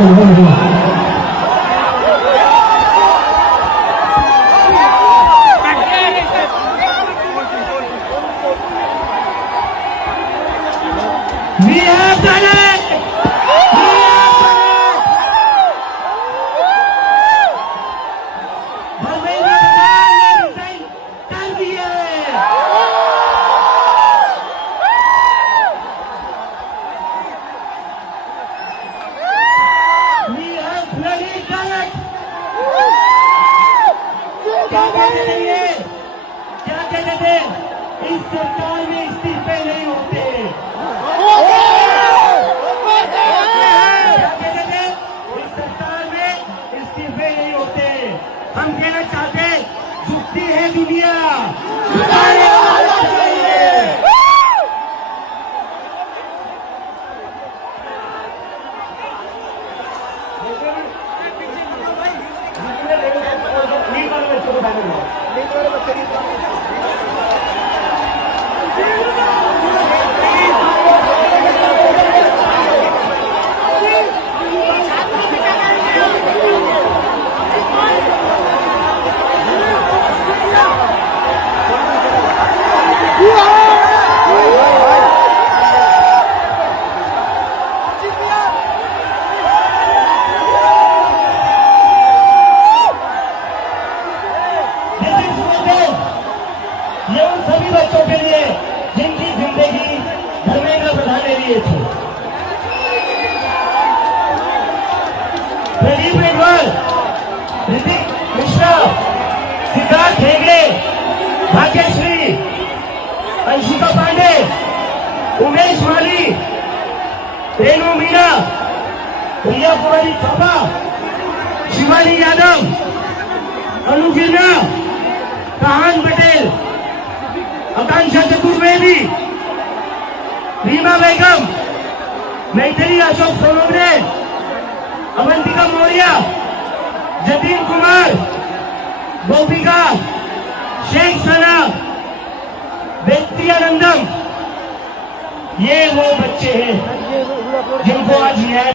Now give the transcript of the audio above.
We have done it! Dharmendra प्रधान ने रिजाइन कर दिए। We have bloody done it! क्या कहते थे ये? क्या कहते थे? इस सरकार में इस्तीफे नहीं होते। हम कहना चाहते झुकती है दुनिया, झुकाने वाला चाहिए। ये उन सभी बच्चों के लिए जिनकी जिंदगी धर्मेंद्र प्रधान ने लिए थे। प्रदीप मेघवाल, ऋतिक मिश्रा, सिद्धार्थ हेगड़े, भाग्यश्री, अंशिका पांडे, उमेश माली, रेणु मीणा, प्रिया कुमारी थापा, शिवानी यादव, अनु गिरना, कहान पटेल, आकांक्षा चतुर्वेदी, रीमा बेगम, मैथिली अशोक सोनोग्रे, अवंतिका मौर्य, जतिन कुमार, गोपिका, शेख सना, व्यक्तियानंदम, ये वो बच्चे हैं जिनको आज न्याय